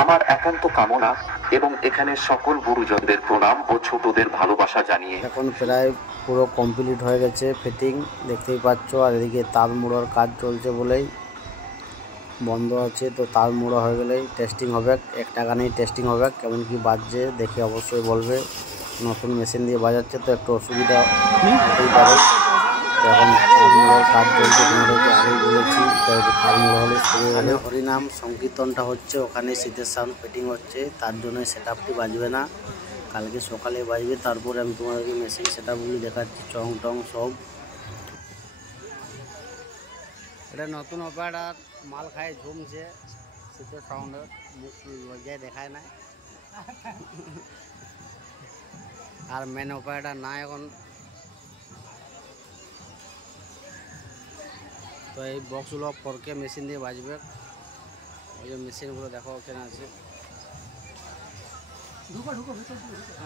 আমার একান্ত কামনা এবং এখানে সকল গুরুজনদের প্রণাম ও ছোটদের ভালোবাসা জানিয়ে এখন প্রায় পুরো কমপ্লিট হয়ে গেছে ফিটিং, দেখতেই পাচ্ছ। আর এদিকে তার মোড়ার কাজ চলছে বলেই বন্ধ আছে, তো তার মোড়া হয়ে গেলেই টেস্টিং হবে। একটা গানেই টেস্টিং হবে, কেমন কি বাজছে দেখে অবশ্যই বলবে। নতুন মেশিন দিয়ে বাজাচ্ছে তো একটু অসুবিধা হতেই পারে। তো এখন তার মোড়ার কাজ চলছে, তোমাদেরকে আগেই বলেছি। তো তার মোড়া হলে শুরু হলে হরিনাম সংকীর্তনটা হচ্ছে, ওখানে শীতের সাউন্ড ফিটিং হচ্ছে, তার জন্য সেট আপটি বাজবে না, কালকে সকালে বাজবে। তারপরে আমি তোমাদেরকে মেশিন সেট আপগুলি দেখাচ্ছি, চং টং সব। এটা নতুন অপারেটর মাল খায় ঝুমছে শীতের সাউন্ডের, মুখ লজ্জায় দেখায় না। আর মেন অপারেটর না এখন। তো এই বক্সগুলো ফরকে মেশিন দিয়ে বাজবে। ওই যে মেশিনগুলো দেখো ওখানে আছে,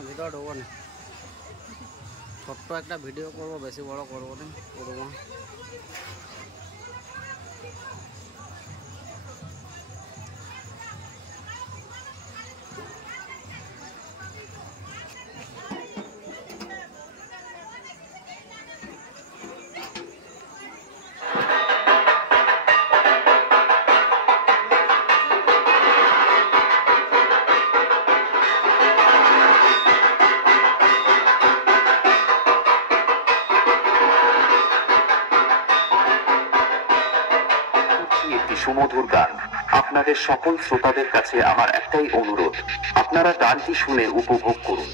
ভিতরে ঢুকবো না। ছোট্ট একটা ভিডিও করবো, বেশি বড় করবো না, করবো। একটি সুমধুর গান। আপনাদের সকল শ্রোতাদের কাছে আমার একটাই অনুরোধ, আপনারা গানটি শুনে উপভোগ করুন।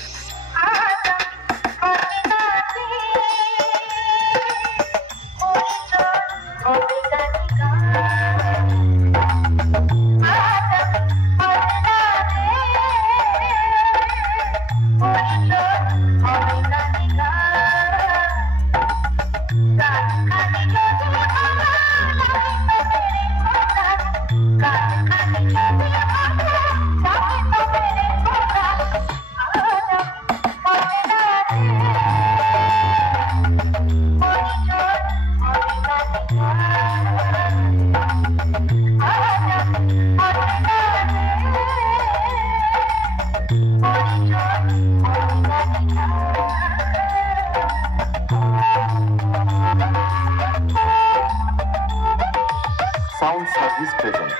সাউন্ড সার্ভিস প্রেজেন্ট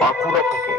বাঁকুড়া থেকে।